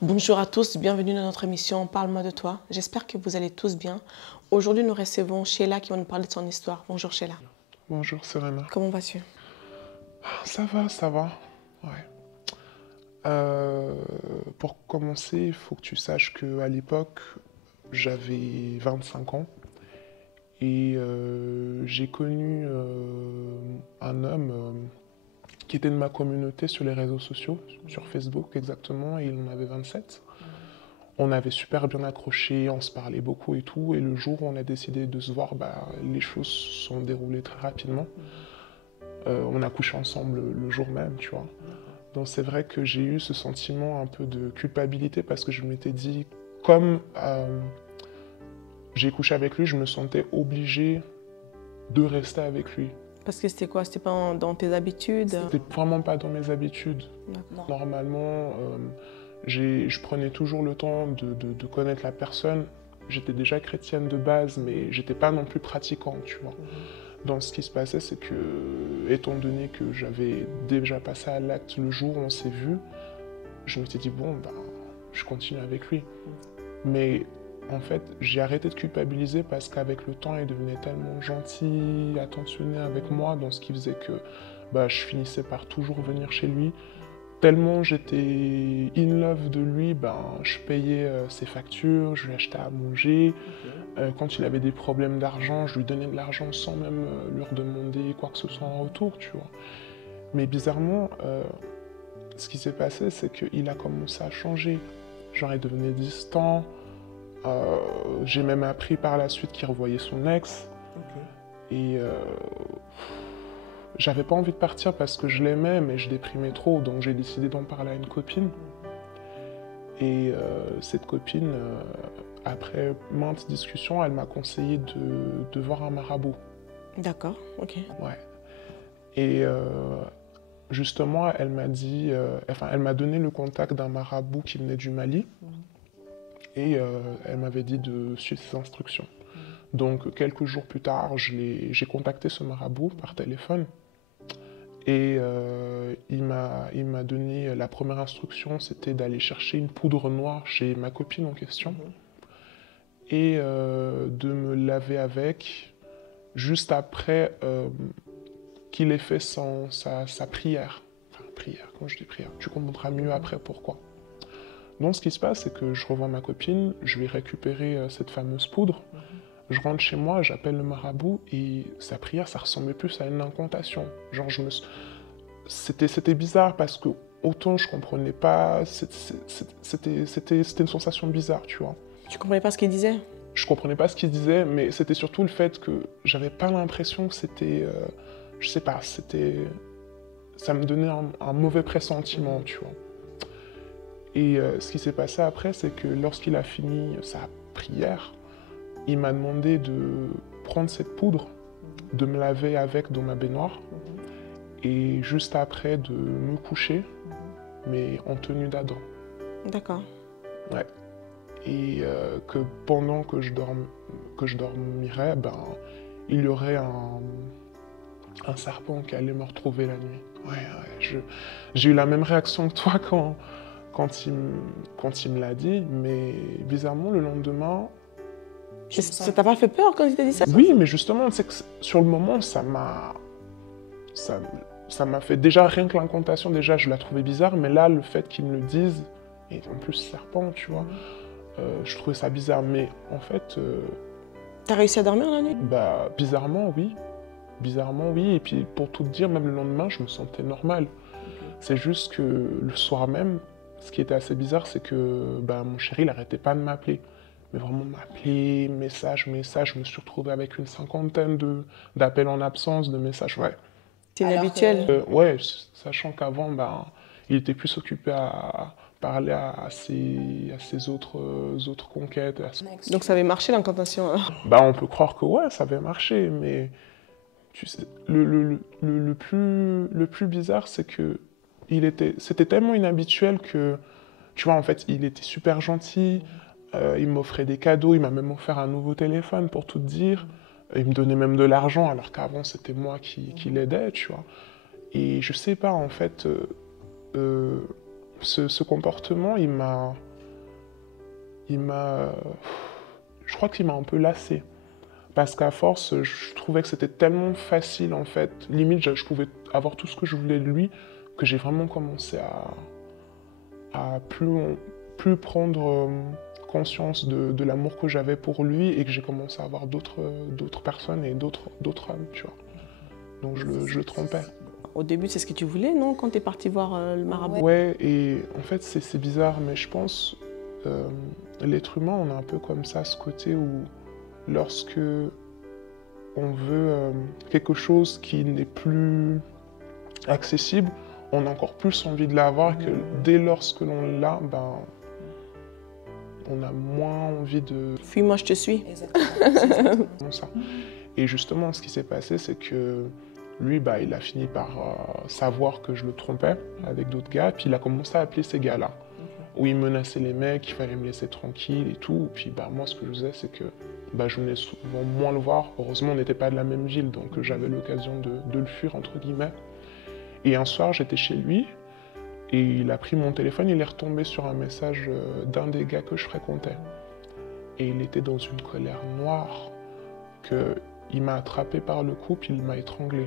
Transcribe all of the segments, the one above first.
Bonjour à tous, bienvenue dans notre émission Parle-moi de toi. J'espère que vous allez tous bien. Aujourd'hui, nous recevons Sheila qui va nous parler de son histoire. Bonjour Sheila. Bonjour Serena. Comment vas-tu? Ça va, ça va. Ouais. Pour commencer, il faut que tu saches qu'à l'époque, j'avais 25 ans et j'ai connu un homme qui était de ma communauté sur les réseaux sociaux, sur Facebook exactement, et il en avait 27. On avait super bien accroché, on se parlait beaucoup et tout, et le jour où on a décidé de se voir, les choses se sont déroulées très rapidement. On a couché ensemble le jour même, tu vois. Donc c'est vrai que j'ai eu ce sentiment un peu de culpabilité parce que je m'étais dit, comme j'ai couché avec lui, je me sentais obligé de rester avec lui. Parce que c'était quoi? C'était pas dans tes habitudes? C'était vraiment pas dans mes habitudes. Normalement, je prenais toujours le temps de connaître la personne. J'étais déjà chrétienne de base, mais j'étais pas non plus pratiquant, tu vois. Donc ce qui se passait, c'est que, étant donné que j'avais déjà passé à l'acte le jour où on s'est vu, je m'étais dit, bon, je continue avec lui. Mais en fait, j'ai arrêté de culpabiliser parce qu'avec le temps, il devenait tellement gentil, attentionné avec moi, dans ce qui faisait que je finissais par toujours venir chez lui. Tellement j'étais in love de lui, je payais ses factures, je lui achetais à manger. Quand il avait des problèmes d'argent, je lui donnais de l'argent sans même lui redemander quoi que ce soit en retour, tu vois. Mais bizarrement, ce qui s'est passé, c'est qu'il a commencé à changer. Genre, il devenait distant. J'ai même appris par la suite qu'il revoyait son ex. Et j'avais pas envie de partir parce que je l'aimais, mais je déprimais trop, donc j'ai décidé d'en parler à une copine. Et cette copine, après maintes discussions, elle m'a conseillé de voir un marabout. D'accord, ok. Ouais. Et justement, elle m'a dit, elle m'a donné le contact d'un marabout qui venait du Mali. Et elle m'avait dit de suivre ses instructions. Donc quelques jours plus tard, j'ai contacté ce marabout par téléphone. Et il m'a donné la première instruction, c'était d'aller chercher une poudre noire chez ma copine en question. Et de me laver avec, juste après qu'il ait fait sa prière. Enfin, prière, quand je dis prière, tu comprendras mieux après pourquoi. Donc ce qui se passe, c'est que je revois ma copine, je vais récupérer cette fameuse poudre. Je rentre chez moi, j'appelle le marabout et sa prière, ça ressemblait plus à une incantation. Genre, c'était bizarre parce que autant je comprenais pas, c'était une sensation bizarre, tu vois. Tu comprenais pas ce qu'il disait? Je comprenais pas ce qu'il disait, mais c'était surtout le fait que j'avais pas l'impression que c'était, je sais pas, ça me donnait un mauvais pressentiment, tu vois. Et ce qui s'est passé après, c'est que lorsqu'il a fini sa prière, il m'a demandé de prendre cette poudre, de me laver avec dans ma baignoire, et juste après de me coucher, mais en tenue d'Adam. D'accord. Ouais. Et que pendant que je dormirais, il y aurait un serpent qui allait me retrouver la nuit. Ouais, j'ai eu la même réaction que toi quand il me l'a dit, mais bizarrement, le lendemain... Ça t'a pas fait peur quand il t'a dit ça? Oui, mais justement, c'est que sur le moment, ça m'a fait... Déjà, rien que l'incantation, déjà, je la trouvais bizarre, mais là, le fait qu'il me le dise, et en plus, serpent, tu vois, je trouvais ça bizarre. Mais en fait... T'as réussi à dormir la nuit? Bizarrement, oui. Bizarrement, oui. Et puis, pour tout te dire, même le lendemain, je me sentais normal. C'est juste que le soir même, ce qui était assez bizarre, c'est que mon chéri, il n'arrêtait pas de m'appeler. Mais vraiment m'appeler, message, je me suis retrouvé avec une cinquantaine d'appels en absence, de messages, ouais. C'est inhabituel. Ouais, sachant qu'avant, il était plus occupé à parler à ses autres conquêtes. Donc ça avait marché l'incantation? On peut croire que ouais, ça avait marché, mais tu sais, le plus bizarre, c'est que c'était tellement inhabituel que, tu vois, en fait, il était super gentil, il m'offrait des cadeaux, il m'a même offert un nouveau téléphone, pour tout te dire. Il me donnait même de l'argent, alors qu'avant, c'était moi qui l'aidais, tu vois. Et je sais pas, en fait, ce comportement, il m'a je crois qu'il m'a un peu lassé. Parce qu'à force, je trouvais que c'était tellement facile, en fait. Limite, je pouvais avoir tout ce que je voulais de lui, que j'ai vraiment commencé à plus prendre conscience de l'amour que j'avais pour lui et que j'ai commencé à avoir d'autres personnes et d'autres hommes, tu vois. Donc je le trompais. Au début, c'est ce que tu voulais, non, quand tu es parti voir le marabout? Ouais, et en fait, c'est bizarre, mais je pense, l'être humain, on a un peu comme ça, ce côté où, lorsque on veut quelque chose qui n'est plus accessible, on a encore plus envie de l'avoir que dès lorsque l'on l'a, ben, on a moins envie de... Fuis-moi, je te suis. Exactement. Ça. Et justement, ce qui s'est passé, c'est que lui, bah, il a fini par savoir que je le trompais avec d'autres gars, puis il a commencé à appeler ces gars-là, où il menaçait les mecs, il fallait me laisser tranquille et tout. Puis bah, moi, ce que je faisais, c'est que bah, je venais souvent moins le voir. Heureusement, on n'était pas de la même ville, donc j'avais l'occasion de le fuir, entre guillemets. Et un soir, j'étais chez lui, et il a pris mon téléphone, il est retombé sur un message d'un des gars que je fréquentais. Et il était dans une colère noire, qu'il m'a attrapé par le cou, puis il m'a étranglé.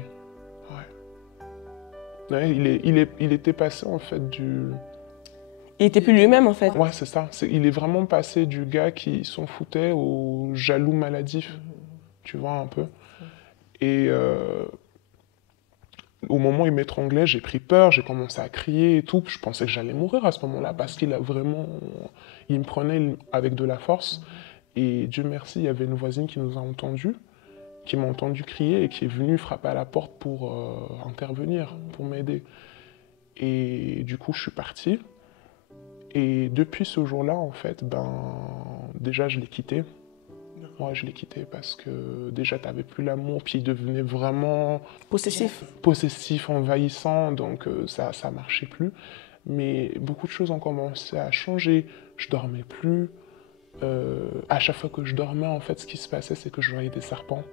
Ouais. Il était passé, en fait, du... Il était plus lui-même, en fait. Ouais, c'est ça. Il est vraiment passé du gars qui s'en foutait au jaloux maladif, tu vois, un peu. Et au moment où il m'étranglait, j'ai pris peur, j'ai commencé à crier et tout. Je pensais que j'allais mourir à ce moment-là, parce qu'il a vraiment... Il me prenait avec de la force. Et Dieu merci, il y avait une voisine qui nous a entendus, qui m'a entendu crier et qui est venue frapper à la porte pour intervenir, pour m'aider. Et du coup, je suis parti. Et depuis ce jour-là, en fait, ben, déjà, je l'ai quitté. Moi, je l'ai quitté parce que déjà, tu n'avais plus l'amour, puis il devenait vraiment... Possessif. Possessif, envahissant, donc ça ne marchait plus. Mais beaucoup de choses ont commencé à changer. Je dormais plus. À chaque fois que je dormais, en fait, ce qui se passait, c'est que je voyais des serpents.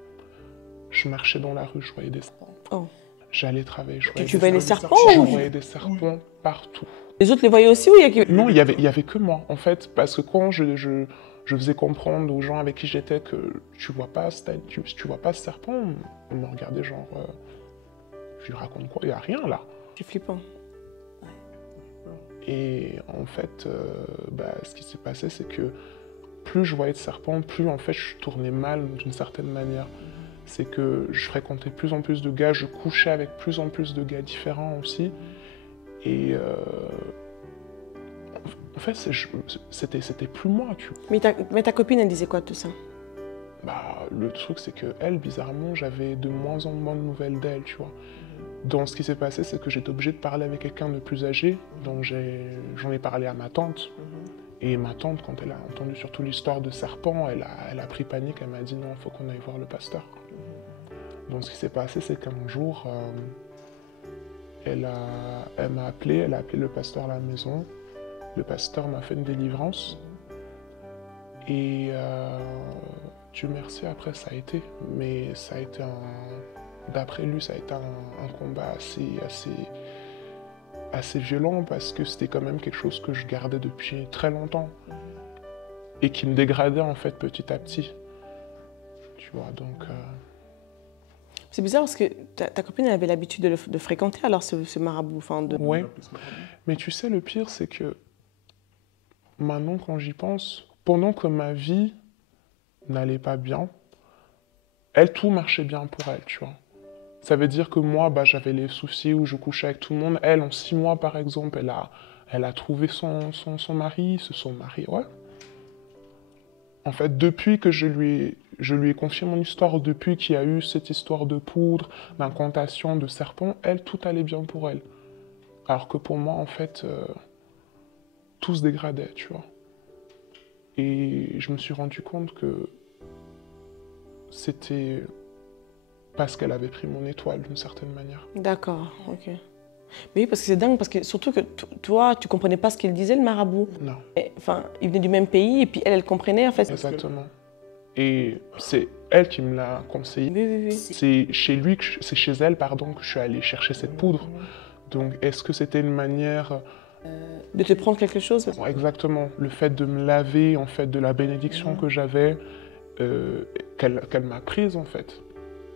Je marchais dans la rue, je voyais des serpents. Oh. J'allais travailler, je voyais Tu voyais des serpents? Je voyais des serpents partout. Les autres les voyaient aussi ou il y a... Non, il y avait que moi, en fait, parce que quand je faisais comprendre aux gens avec qui j'étais que tu vois pas ce serpent, on me regardait genre, je lui raconte quoi, il n'y a rien là. C'est flippant. Et en fait, bah, ce qui s'est passé, c'est que plus je voyais de serpents, plus en fait je tournais mal d'une certaine manière. C'est que je fréquentais de plus en plus de gars, je couchais avec plus en plus de gars différents aussi. Et en fait, c'était plus moi, tu vois. Mais ta copine, elle disait quoi de tout ça? Bah, le truc, c'est que elle, bizarrement, j'avais de moins en moins de nouvelles d'elle, tu vois. Donc, ce qui s'est passé, c'est que j'étais obligé de parler avec quelqu'un de plus âgé. Donc, j'en ai parlé à ma tante. Et ma tante, quand elle a entendu surtout l'histoire de serpent, elle a pris panique. Elle m'a dit non, il faut qu'on aille voir le pasteur. Donc, ce qui s'est passé, c'est qu'un jour, elle m'a appelé, elle a appelé le pasteur à la maison. Le pasteur m'a fait une délivrance. Et Dieu merci, après, ça a été. Mais ça a été d'après lui, ça a été un combat assez violent parce que c'était quand même quelque chose que je gardais depuis très longtemps et qui me dégradait en fait petit à petit. Tu vois, donc... C'est bizarre parce que ta copine elle avait l'habitude de fréquenter alors ce marabout. Enfin, Oui, mais tu sais, le pire, c'est que maintenant, quand j'y pense, pendant que ma vie n'allait pas bien, elle, tout marchait bien pour elle, tu vois. Ça veut dire que moi, bah, j'avais les soucis où je couchais avec tout le monde. Elle, en 6 mois, par exemple, elle a trouvé son mari, ouais. En fait, depuis que je lui ai confié mon histoire, depuis qu'il y a eu cette histoire de poudre, d'incantation, de serpent, elle, tout allait bien pour elle. Alors que pour moi, en fait, tout se dégradait, tu vois. Et je me suis rendu compte que c'était parce qu'elle avait pris mon étoile, d'une certaine manière. D'accord, ok. Mais oui, parce que c'est dingue, parce que surtout que toi, tu comprenais pas ce qu'il disait, le marabout. Non. Enfin, il venait du même pays, et puis elle comprenait, en fait. Exactement. Et c'est elle qui me l'a conseillé. Oui. C'est chez elle, pardon, que je suis allé chercher cette poudre. Donc, est-ce que c'était une manière De te prendre quelque chose? Exactement. Le fait de me laver, en fait, de la bénédiction que j'avais, qu'elle m'a prise, en fait.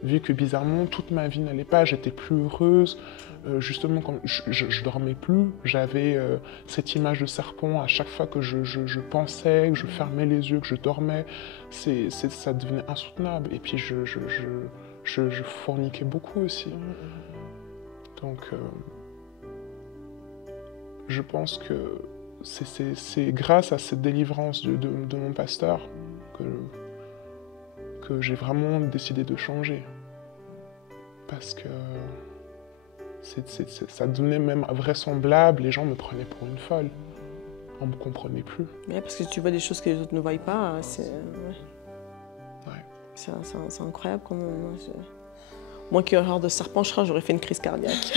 Vu que bizarrement, toute ma vie n'allait pas, j'étais plus heureuse. Justement, quand je dormais plus, j'avais cette image de serpent à chaque fois que je pensais, que je fermais les yeux, que je dormais. Ça devenait insoutenable. Et puis, je forniquais beaucoup aussi. Donc, je pense que c'est grâce à cette délivrance de mon pasteur que j'ai vraiment décidé de changer. Parce que ça devenait même vraisemblable, les gens me prenaient pour une folle. On ne me comprenait plus. Ouais, parce que tu vois des choses que les autres ne voient pas, c'est incroyable. Moi qui ai horreur de serpent, je crois que j'aurais fait une crise cardiaque.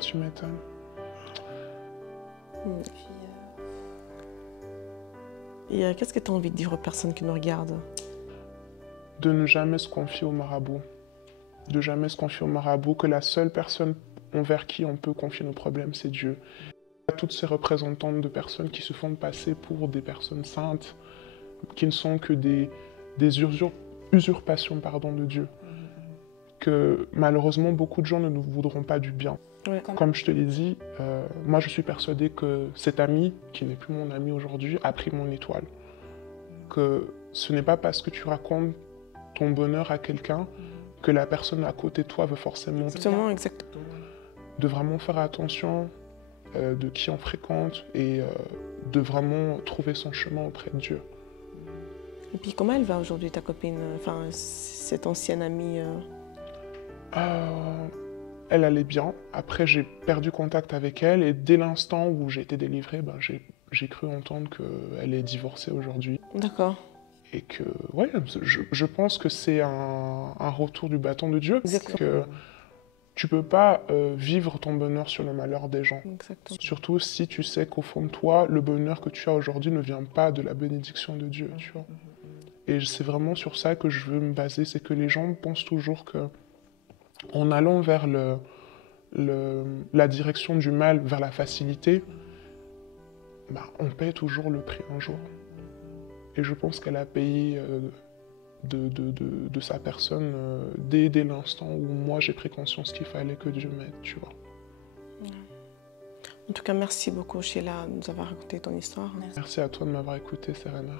Tu m'étonnes. Et qu'est-ce que tu as envie de dire aux personnes qui nous regardent? De ne jamais se confier au marabout. De jamais se confier au marabout, que la seule personne envers qui on peut confier nos problèmes, c'est Dieu. Toutes ces représentantes de personnes qui se font passer pour des personnes saintes, qui ne sont que des usurpations de Dieu. Que malheureusement, beaucoup de gens ne nous voudront pas du bien. Ouais. Comme je te l'ai dit, moi je suis persuadée que cet ami, qui n'est plus mon ami aujourd'hui, a pris mon étoile. Que ce n'est pas parce que tu racontes ton bonheur à quelqu'un que la personne à côté de toi veut forcément... Exactement. De vraiment faire attention de qui on fréquente et de vraiment trouver son chemin auprès de Dieu. Et puis comment elle va aujourd'hui, ta copine, enfin cette ancienne amie Elle allait bien. Après, j'ai perdu contact avec elle et dès l'instant où j'ai été délivrée, j'ai cru entendre qu'elle est divorcée aujourd'hui. D'accord. Et que, ouais, je pense que c'est un retour du bâton de Dieu. Exactement. Que tu peux pas vivre ton bonheur sur le malheur des gens. Exactement. Surtout si tu sais qu'au fond de toi, le bonheur que tu as aujourd'hui ne vient pas de la bénédiction de Dieu, tu vois. Et c'est vraiment sur ça que je veux me baser, c'est que les gens pensent toujours que en allant vers la direction du mal, vers la facilité, on paie toujours le prix un jour. Et je pense qu'elle a payé de sa personne dès l'instant où moi j'ai pris conscience qu'il fallait que Dieu m'aide, tu vois. En tout cas, merci beaucoup Sheila de nous avoir raconté ton histoire. Merci à toi de m'avoir écouté, Serena.